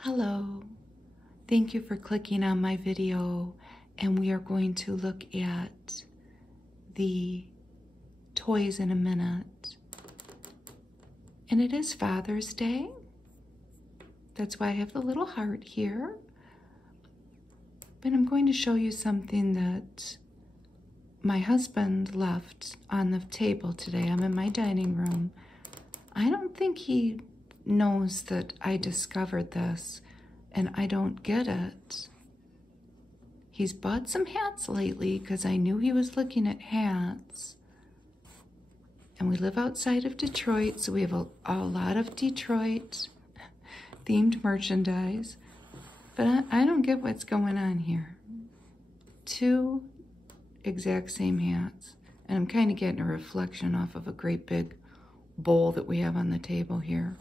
Hello, thank you for clicking on my video, and we are going to look at the toys in a minute. And it is Father's Day. That's why I have the little heart here. But I'm going to show you something that my husband left on the table today. I'm in my dining room. I don't think he knows that I discovered this, and I don't get it. He's bought some hats lately because I knew he was looking at hats. And we live outside of Detroit, so we have a lot of Detroit themed merchandise. But I don't get what's going on here. Two exact same hats. And I'm kind of getting a reflection off of a great big bowl that we have on the table here.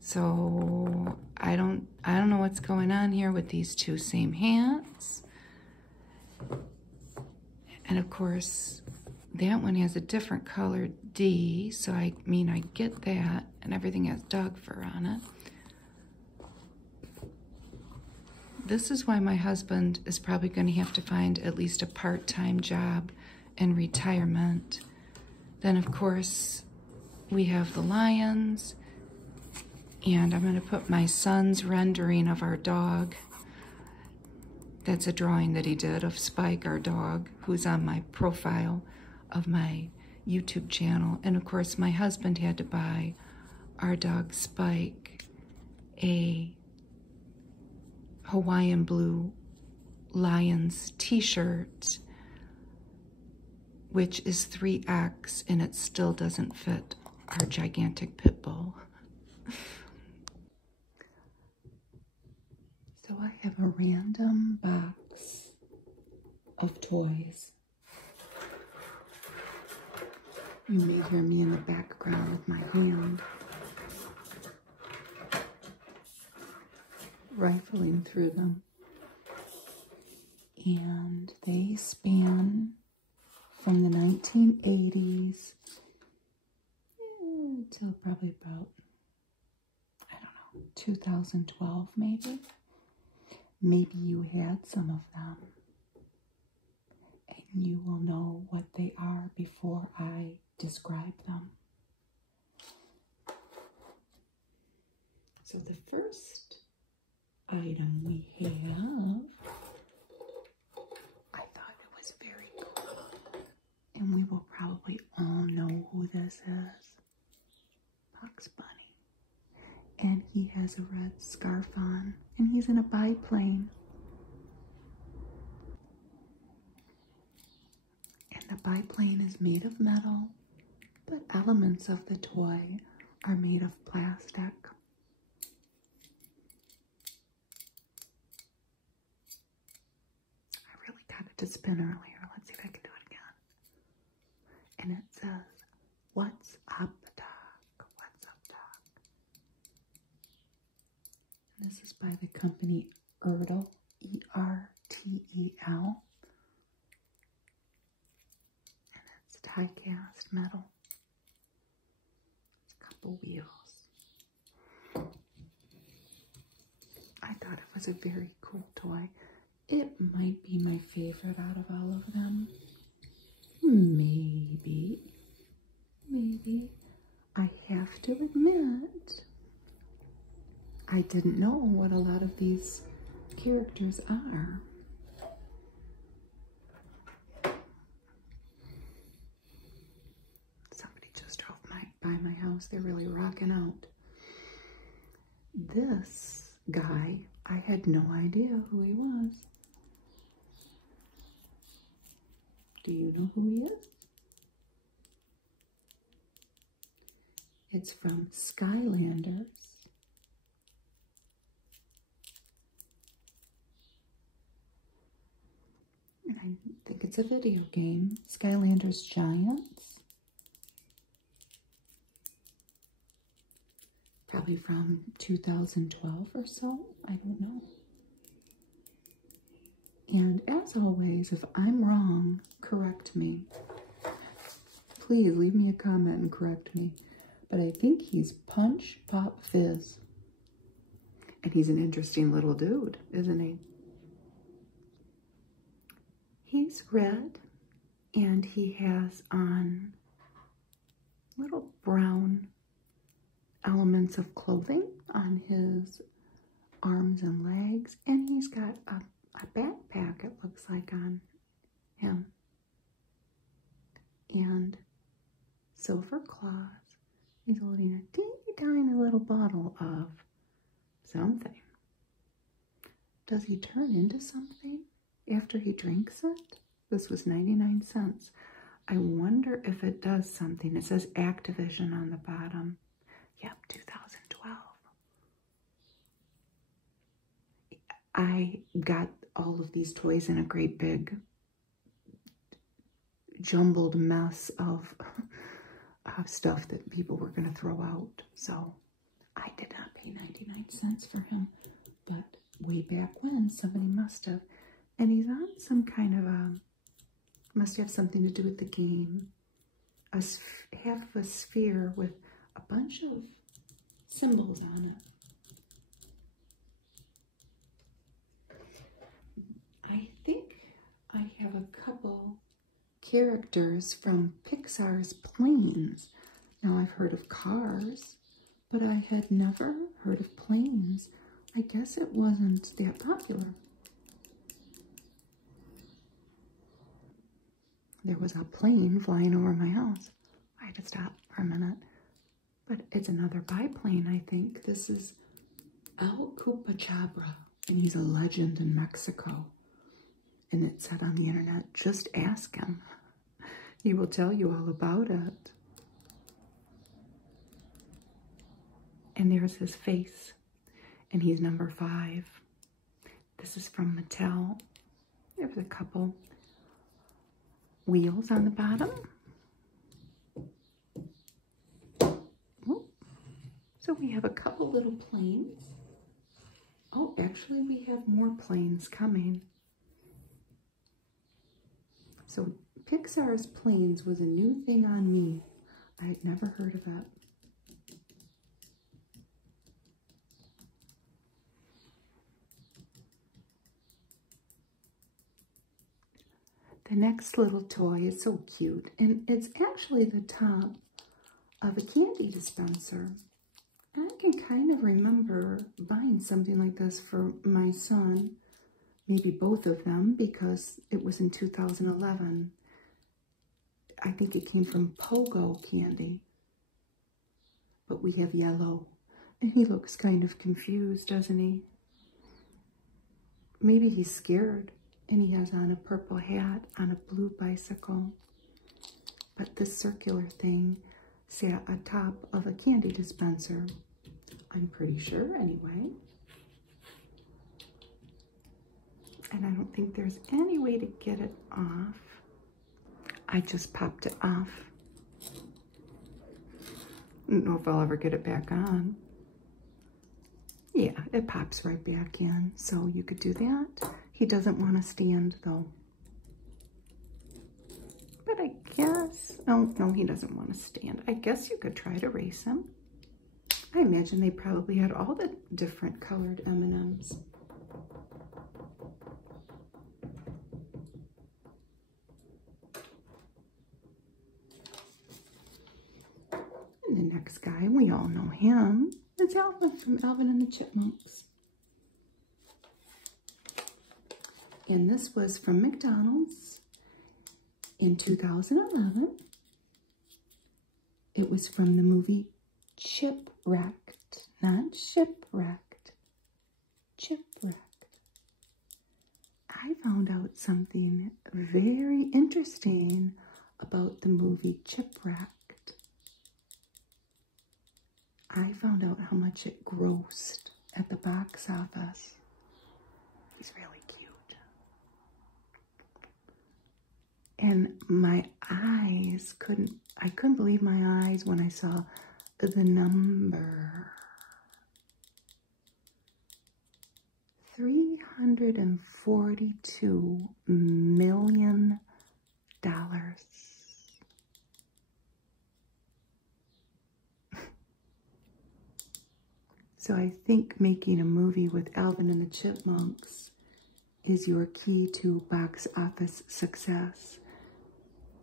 So I don't know what's going on here with these two same hats. And of course, that one has a different colored D, so I get that, and everything has dog fur on it. This is why my husband is probably going to have to find at least a part-time job in retirement. Then of course, we have the lions. And I'm going to put my son's rendering of our dog. That's a drawing that he did of Spike, our dog, who's on my profile of my YouTube channel. And of course, my husband had to buy our dog Spike a Hawaiian blue Lions t-shirt, which is 3X, and it still doesn't fit our gigantic pit bull. So I have a random box of toys. You may hear me in the background with my hand rifling through them. And they span from the 1980s till probably about, 2012 maybe. Maybe you had some of them, and you will know what they are before I describe them. So the first item we have, I thought it was very cool, and we will probably all know who this is. Bugs Bunny. And he has a red scarf on, and he's in a biplane. And the biplane is made of metal, but elements of the toy are made of plastic. I really got it to spin earlier. Let's see if I can do it again. And it says, "What's up, Doc? What's up, Doc?" This is by the company Ertl, E-R-T-E-L. And it's die-cast metal. It's a couple wheels. I thought it was a very cool toy. It might be my favorite out of all of them. Maybe. I have to admit, I didn't know what a lot of these characters are. Somebody just drove by my house. They're really rocking out. This guy, I had no idea who he was. Do you know who he is? It's from Skylanders. I think it's a video game. Skylanders Giants. Probably from 2012 or so. I don't know. And as always, if I'm wrong, correct me. Please leave me a comment and correct me. But I think he's Punch Pop Fizz. And he's an interesting little dude, isn't he? He's red, and he has on little brown elements of clothing on his arms and legs, and he's got a backpack, it looks like, on him, and silver claws. He's holding a teeny tiny little bottle of something. Does he turn into something after he drinks it? This was 99 cents. I wonder if it does something. It says Activision on the bottom. Yep, 2012. I got all of these toys in a great big jumbled mess of stuff that people were going to throw out. So I did not pay 99 cents for him, but way back when somebody must have. And he's on some kind of must have something to do with the game. Half of a sphere with a bunch of symbols on it. I think I have a couple characters from Pixar's Planes. Now, I've heard of Cars, but I had never heard of Planes. I guess it wasn't that popular. There was a plane flying over my house. I had to stop for a minute. But it's another biplane, I think. This is El Cupacabra, and he's a legend in Mexico. And it said on the internet, just ask him. He will tell you all about it. And there's his face. And he's number 5. This is from Mattel. There's a couple wheels on the bottom. Oh. So we have a couple little planes. Oh, actually we have more planes coming. So Pixar's Planes was a new thing on me. I had never heard of it. The next little toy is so cute, and it's actually the top of a candy dispenser. And I can kind of remember buying something like this for my son, maybe both of them, because it was in 2011. I think it came from Pogo Candy. But we have yellow, and he looks kind of confused, doesn't he? Maybe he's scared. And he has on a purple hat on a blue bicycle. But this circular thing sat atop of a candy dispenser. I'm pretty sure, anyway. And I don't think there's any way to get it off. I just popped it off. I don't know if I'll ever get it back on. Yeah, it pops right back in, so you could do that. He doesn't want to stand, though. But I guess, no, he doesn't want to stand. I guess you could try to race him. I imagine they probably had all the different colored M&Ms. And the next guy, we all know him. It's Alvin from Alvin and the Chipmunks. And this was from McDonald's in 2011. It was from the movie Chipwrecked, not Shipwrecked, Chipwrecked. I found out something very interesting about the movie Chipwrecked. I found out how much it grossed at the box office. He's really cute. And my eyes I couldn't believe my eyes when I saw the number. $342 million. So I think making a movie with Alvin and the Chipmunks is your key to box office success.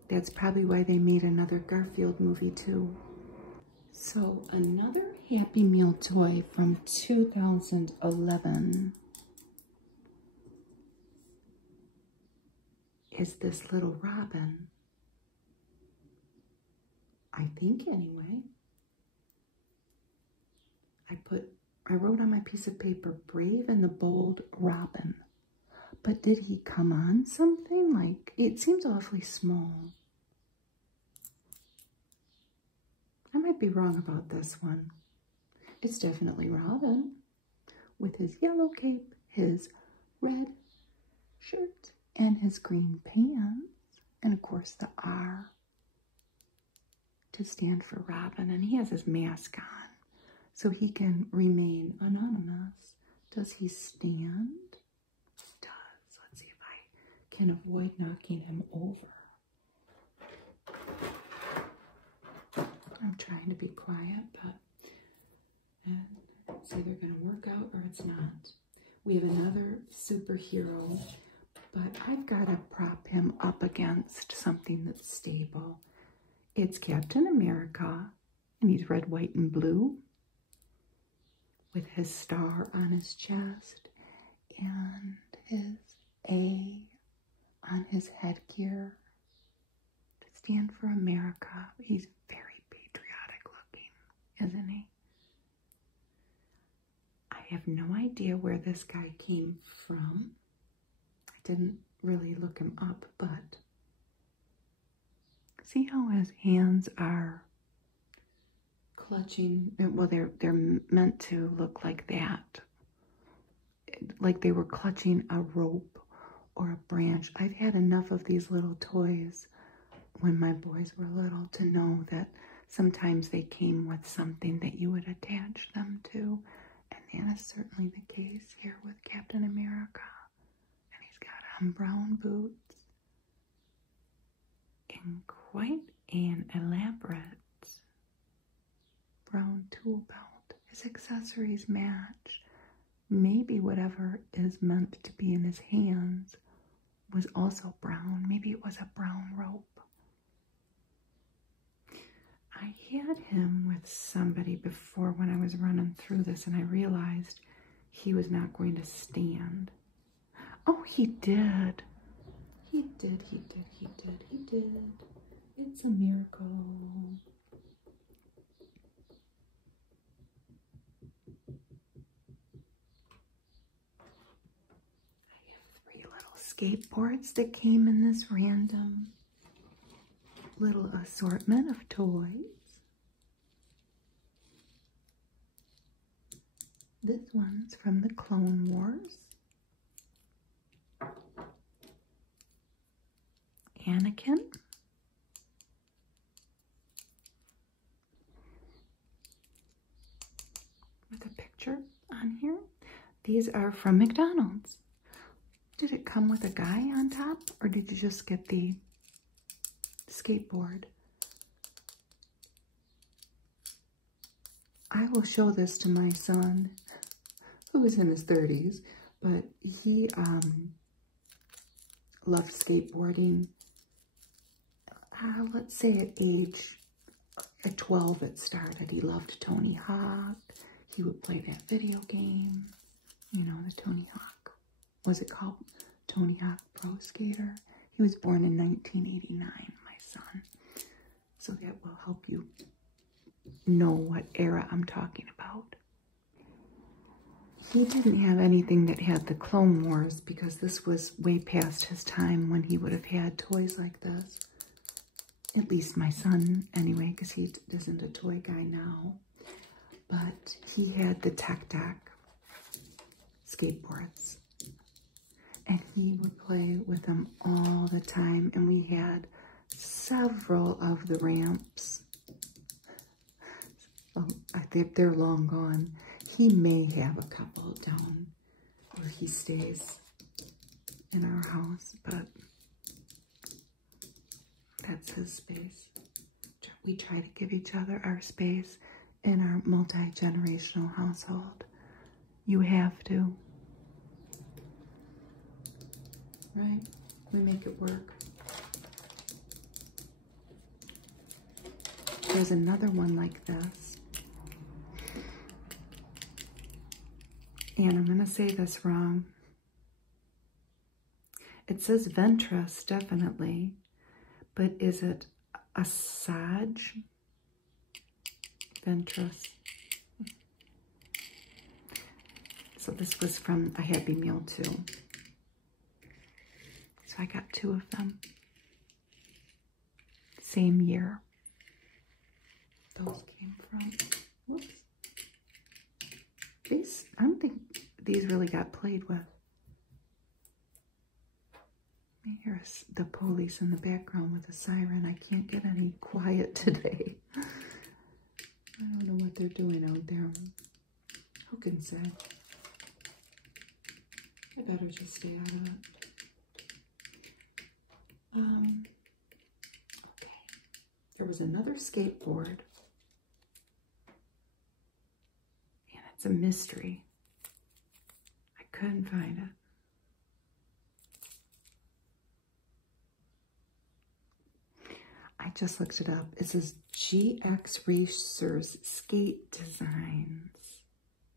That's probably why they made another Garfield movie too. So another Happy Meal toy from 2011 is this little robin. I think anyway. I wrote on my piece of paper, Brave and the Bold Robin. But did he come on something? Like, it seems awfully small. I might be wrong about this one. It's definitely Robin with his yellow cape, his red shirt, and his green pants. And of course the R to stand for Robin. And he has his mask on so he can remain anonymous. Does he stand? He does. Let's see if I can avoid knocking him over. I'm trying to be quiet, but it's either going to work out or it's not. We have another superhero, but I've got to prop him up against something that's stable. It's Captain America, and he's red, white, and blue with his star on his chest and his A on his headgear to stand for America. He's very patriotic looking, isn't he? I have no idea where this guy came from. I didn't really look him up, but see how his hands are clutching? Well, they're meant to look like that, like they were clutching a rope or a branch. I've had enough of these little toys when my boys were little to know that sometimes they came with something that you would attach them to, and that is certainly the case here with Captain America. And he's got on brown boots and quite an elaborate brown tool belt. His accessories match. Maybe whatever is meant to be in his hands was also brown. Maybe it was a brown rope. I had him with somebody before when I was running through this, and I realized he was not going to stand. Oh, he did. He did, he did, he did, he did. It's a miracle. I have 3 little skateboards that came in this random little assortment of toys. This one's from the Clone Wars. Anakin. With a picture on here. These are from McDonald's. Did it come with a guy on top, or did you just get the skateboard? I will show this to my son, who is in his 30s, but he loved skateboarding. Let's say at 12 it started. He loved Tony Hawk. He would play that video game, you know, the Tony Hawk. Was it called Tony Hawk Pro Skater? He was born in 1989, my son. So that will help you know what era I'm talking about. He didn't have anything that had the Clone Wars because this was way past his time when he would have had toys like this. At least my son, anyway, because he isn't a toy guy now. But he had the Tech Deck skateboards. And he would play with them all the time. And we had several of the ramps. Oh, I think they're long gone. He may have a couple down where he stays in our house, but that's his space. We try to give each other our space in our multi-generational household. You have to. Right? We make it work. There's another one like this. And I'm going to say this wrong. It says ventris, definitely. But is it a sage? Ventris. So this was from a Happy Meal too. So I got 2 of them. Same year. Those came from. Whoops. These, I don't think these really got played with. I hear the police in the background with a siren. I can't get any quiet today. I don't know what they're doing out there. Who can say? I better just stay out of it. Okay. There was another skateboard. And it's a mystery. I couldn't find it. I just looked it up. It says GX Racers Skate Designs.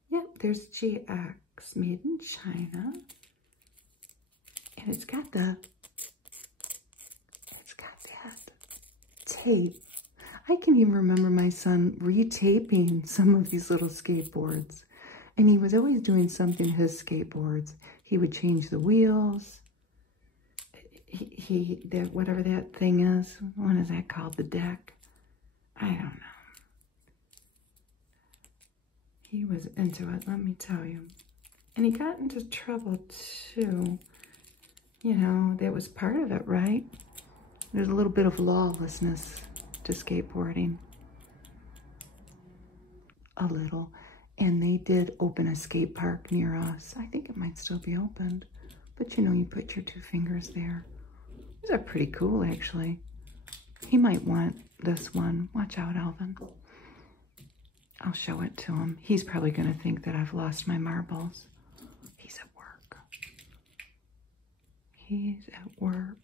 Yep, there's GX, made in China. And it's got that tape. I can even remember my son retaping some of these little skateboards. And he was always doing something to his skateboards. He would change the wheels. Whatever that thing is, what is that called? The deck? I don't know. He was into it, let me tell you. And he got into trouble too. You know, that was part of it, right? There's a little bit of lawlessness to skateboarding. A little. And they did open a skate park near us. I think it might still be opened. But you know, you put your 2 fingers there. These are pretty cool, actually. He might want this one. Watch out, Alvin. I'll show it to him. He's probably going to think that I've lost my marbles. He's at work. He's at work.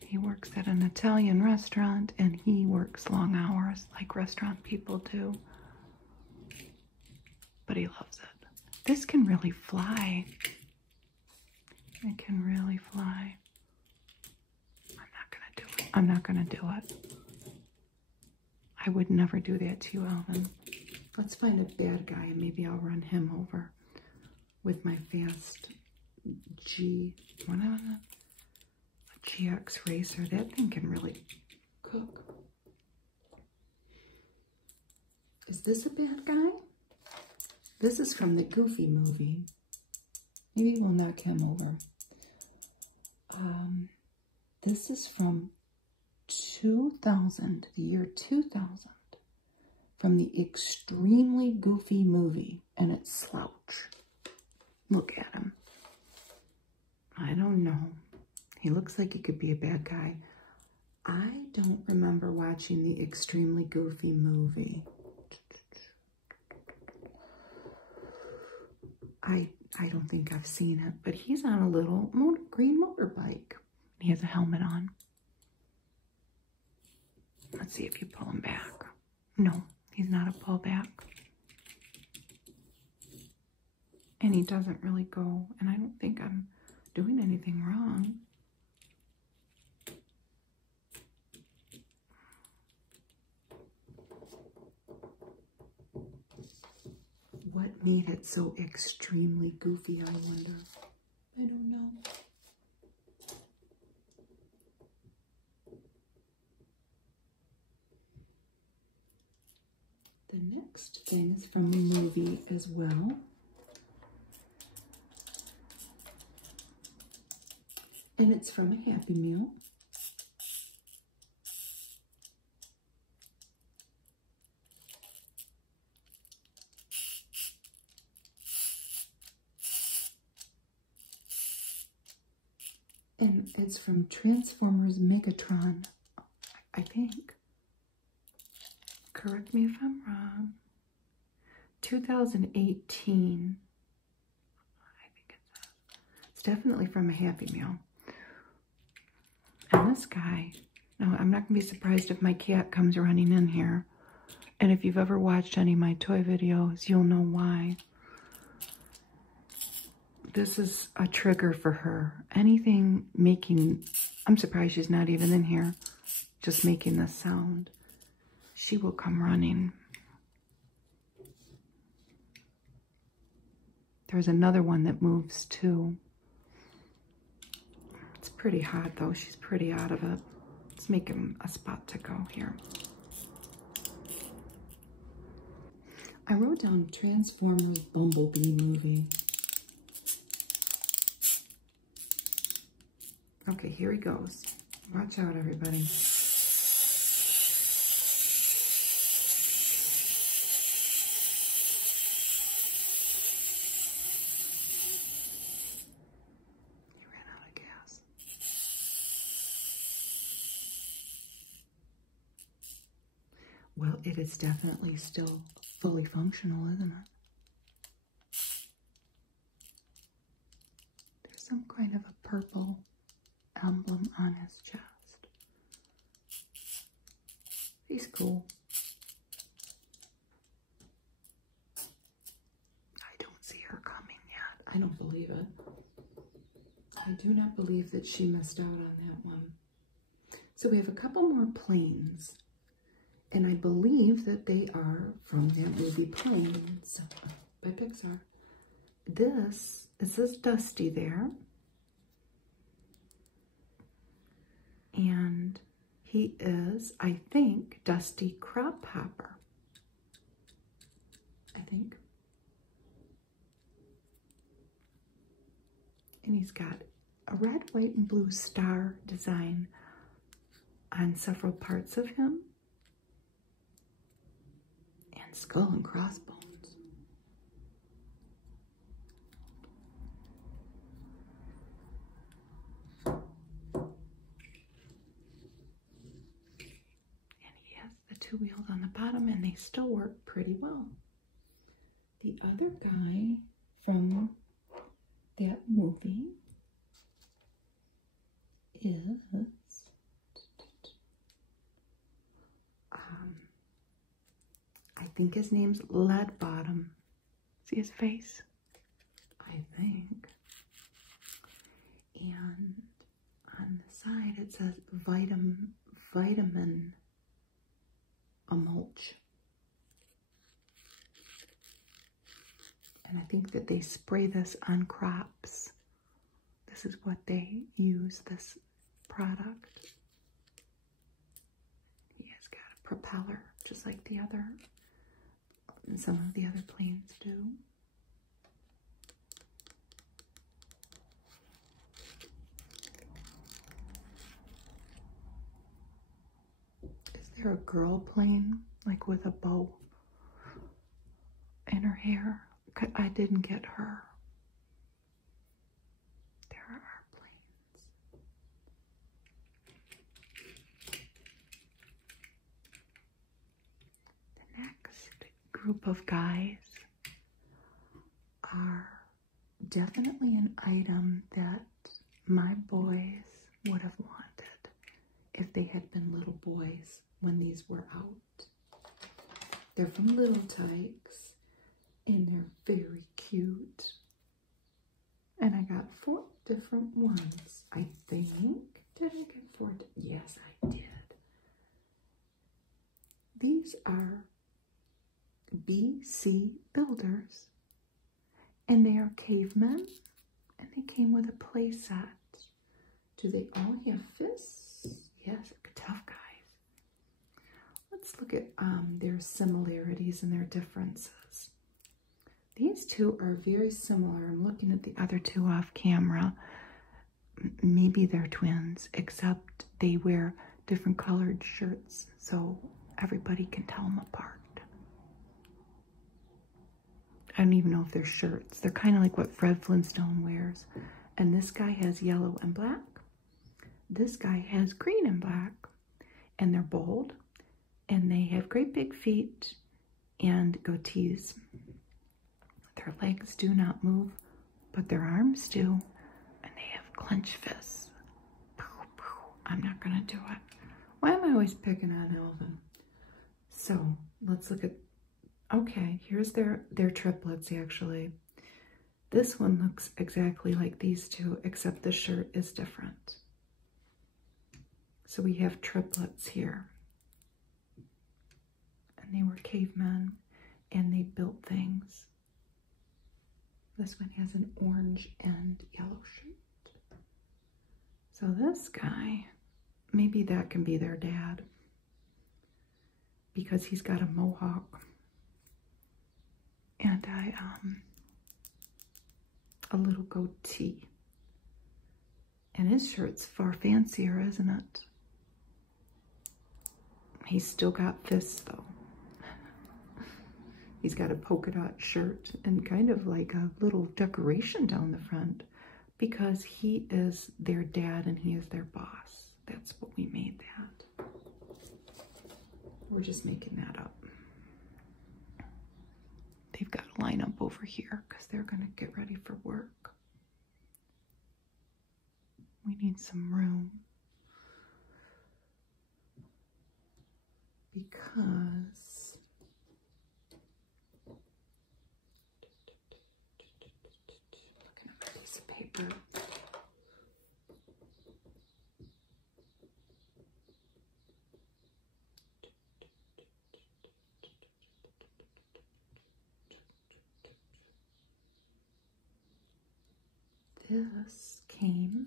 He works at an Italian restaurant, and he works long hours like restaurant people do. But he loves it. This can really fly. It can really fly. I'm not gonna do it. I would never do that to you, Alvin. Let's find a bad guy and maybe I'll run him over with my fast GX Racer. That thing can really cook. Is this a bad guy? This is from the Goofy movie. Maybe we'll knock him over. This is from 2000, the year 2000, from the Extremely Goofy movie, and it's Slouch. Look at him. I don't know. He looks like he could be a bad guy. I don't remember watching the Extremely Goofy movie. I don't think I've seen it, but he's on a little green motorbike. He has a helmet on. Let's see if you pull him back. No, he's not a pullback. And he doesn't really go, and I don't think I'm doing anything wrong. What made it so extremely goofy, I wonder? I don't know. The next thing is from a movie as well. And it's from a Happy Meal. And it's from Transformers Megatron, I think. correct me if I'm wrong. 2018. I think it's definitely from a Happy Meal. And this guy, no, I'm not going to be surprised if my cat comes running in here. And if you've ever watched any of my toy videos, you'll know why. This is a trigger for her. Anything making, I'm surprised she's not even in here, just making this sound. She will come running. There's another one that moves too. It's pretty hot though. She's pretty out of it. Let's make him a spot to go here. I wrote down Transformers Bumblebee movie. Okay, here he goes. Watch out, everybody. He ran out of gas. Well, it is definitely still fully functional, isn't it? There's some kind of a purple emblem on his chest. He's cool. I don't see her coming yet. I don't believe it. I do not believe that she missed out on that one. So we have a couple more planes. And I believe that they are from that movie Planes by Pixar. This Dusty there. And he is, I think, Dusty Crop Hopper. I think. And he's got a red, white, and blue star design on several parts of him. And skull and crossbones. Two wheels on the bottom, and they still work pretty well. The other guy from that movie is I think his name's Lead Bottom. See his face? I think. And on the side it says vitamin a mulch. And I think that they spray this on crops. This is what they use, this product. He has got a propeller, just like the other, and some of the other planes do. Is there a girl plane, like with a bow in her hair? I didn't get her. There are our planes. The next group of guys are definitely an item that my boys would have wanted if they had been little boys when these were out. They're from Little Tykes, and they're very cute. And I got 4 different ones, I think. Did I get 4? Yes, I did. These are BC Builders, and they are cavemen, and they came with a play set. Do they all have fists? Yes, tough guys. Let's look at their similarities and their differences. These two are very similar. I'm looking at the other two off camera. Maybe they're twins, except they wear different colored shirts, so everybody can tell them apart. I don't even know if they're shirts. They're kind of like what Fred Flintstone wears. And this guy has yellow and black. This guy has green and black. And they're bold. And they have great big feet and goatees. Their legs do not move, but their arms do. And they have clenched fists. I'm not going to do it. Why am I always picking on Alvin? So let's look at, okay, here's their triplets actually. This one looks exactly like these two, except the shirt is different. So we have triplets here. And they were cavemen and they built things. This one has an orange and yellow shirt. So this guy, maybe that can be their dad because he's got a mohawk and a little goatee. And his shirt's far fancier, isn't it? He's still got fists though. He's got a polka dot shirt and kind of like a little decoration down the front because he is their dad and he is their boss. That's what we made that. We're just making that up. They've got to line up over here because they're going to get ready for work. We need some room because looking at my piece of paper. This came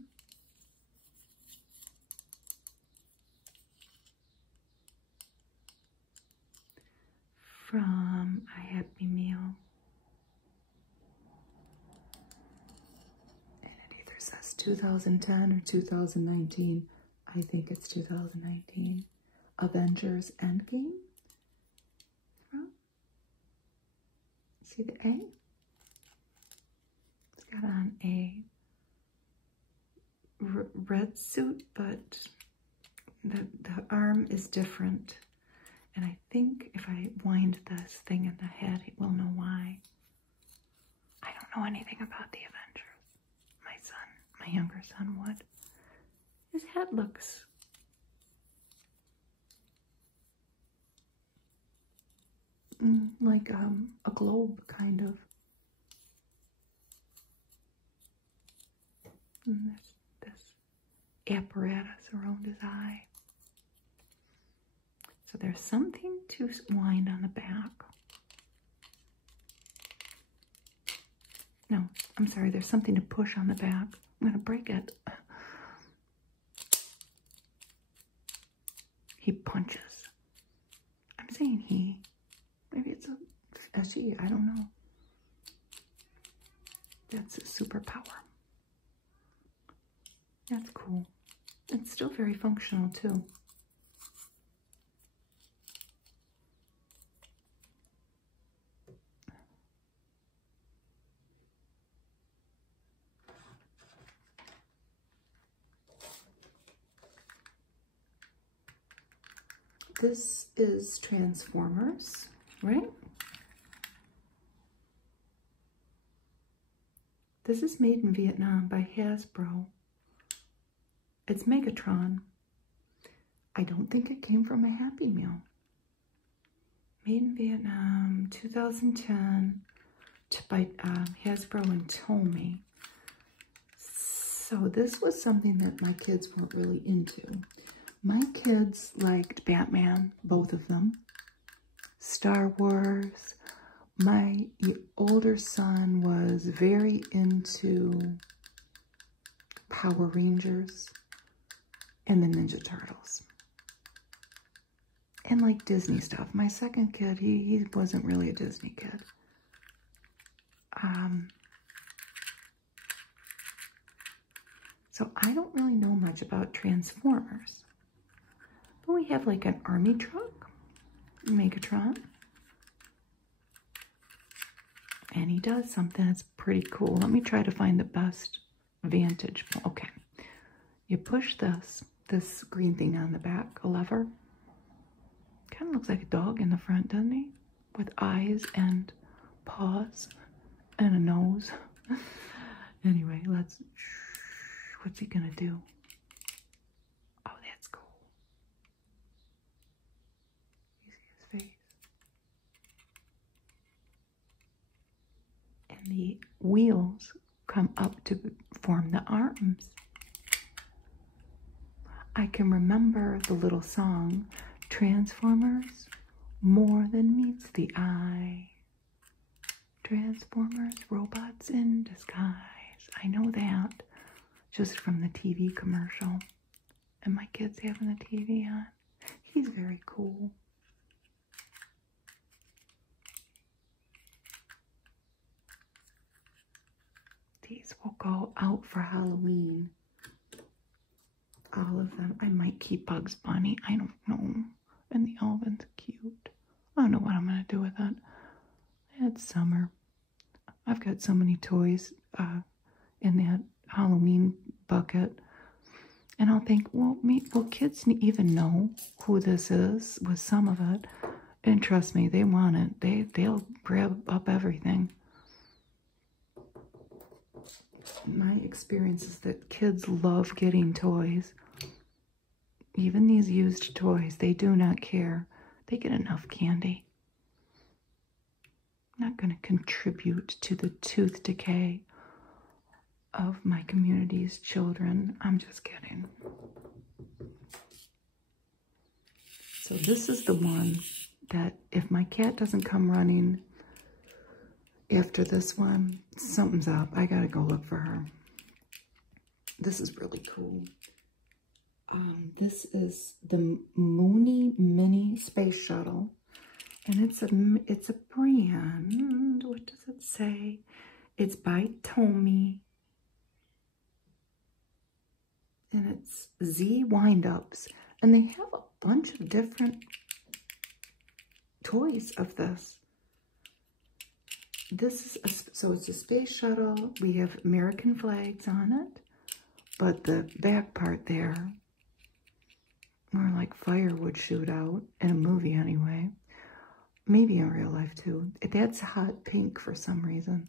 from a Happy Meal. And it either says 2010 or 2019. I think it's 2019. Avengers Endgame. See the A? It's got on a red suit, but the arm is different. And I think if I wind this thing in the head, it will know why. I don't know anything about the Avengers. My younger son would. His head looks like a globe, kind of. And there's this apparatus around his eye. So there's something to wind on the back. No, I'm sorry, there's something to push on the back. I'm going to break it. He punches. I'm saying he. Maybe it's a she, I don't know. That's a superpower. That's cool. It's still very functional too. This is Transformers, right? This is made in Vietnam by Hasbro. It's Megatron. I don't think it came from a Happy Meal. Made in Vietnam, 2010, by Hasbro and Tomy. So this was something that my kids weren't really into. My kids liked Batman, both of them. Star Wars. My older son was very into Power Rangers and the Ninja Turtles. And like Disney stuff. My second kid, he wasn't really a Disney kid. So I don't really know much about Transformers. But we have like an army truck, Megatron. And he does something that's pretty cool. Let me try to find the best vantage point. Okay. You push this green thing on the back, a lever, Kind of looks like a dog in the front, doesn't he? With eyes and paws and a nose. Anyway, what's he gonna do? Oh, that's cool. You see his face? And the wheels come up to form the arms. I can remember the little song, Transformers, more than meets the eye. Transformers, robots in disguise. I know that just from the TV commercial. And my kid's having the TV on. He's very cool. These will go out for Halloween. All of them. I might keep Bugs Bunny. I don't know. And the Alvin's cute. I don't know what I'm going to do with it. It's summer. I've got so many toys in that Halloween bucket. And I'll think, well, will kids even know who this is with some of it? And trust me, they want it. They'll grab up everything. My experience is that kids love getting toys. Even these used toys, they do not care. They get enough candy. I'm not going to contribute to the tooth decay of my community's children. I'm just kidding. So this is the one that if my cat doesn't come running after this one, something's up. I gotta go look for her. This is really cool. This is the Mooney Mini Space Shuttle, and it's a brand. What does it say? It's by Tomy, and it's Z wind-ups, and they have a bunch of different toys of this. This is so it's a space shuttle. We have American flags on it, but the back part there, more like fire would shoot out in a movie anyway. Maybe in real life too. That's hot pink for some reason.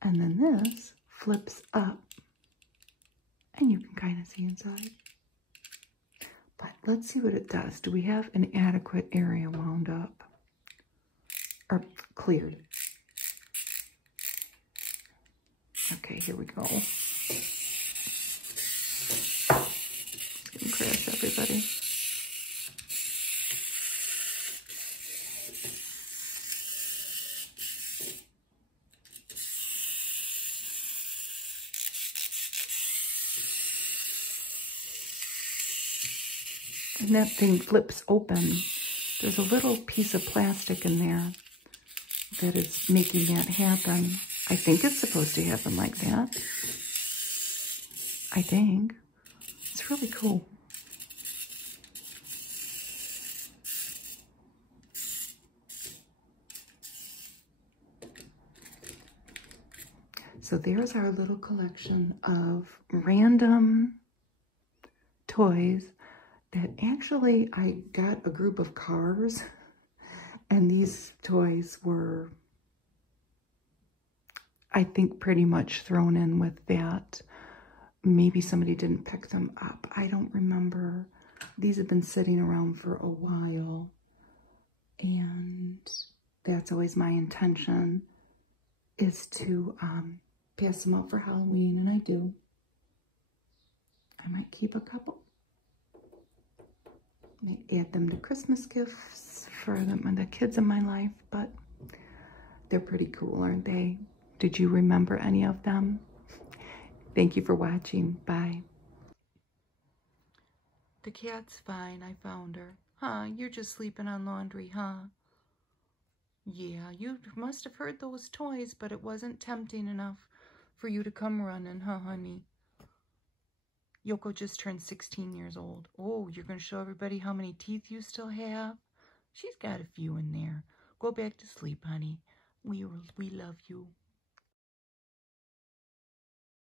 And then this flips up, and you can kind of see inside. But let's see what it does. Do we have an adequate area wound up or cleared? Okay, here we go. It's gonna crash everybody. And that thing flips open. There's a little piece of plastic in there that is making that happen. I think it's supposed to happen like that. I think. It's really cool. So there's our little collection of random toys that actually I got a group of cars, and these toys were, I think, pretty much thrown in with that. Maybe somebody didn't pick them up. I don't remember. These have been sitting around for a while, and that's always my intention, is to pass them out for Halloween, and I do. I might keep a couple. May add them to Christmas gifts for the kids in my life, but they're pretty cool, aren't they? Did you remember any of them? Thank you for watching. Bye. The cat's fine. I found her. Huh? You're just sleeping on laundry, huh? Yeah, you must have heard those toys, but it wasn't tempting enough for you to come running, huh, honey? Yoko just turned 16 years old. Oh, you're going to show everybody how many teeth you still have? She's got a few in there. Go back to sleep, honey. We love you.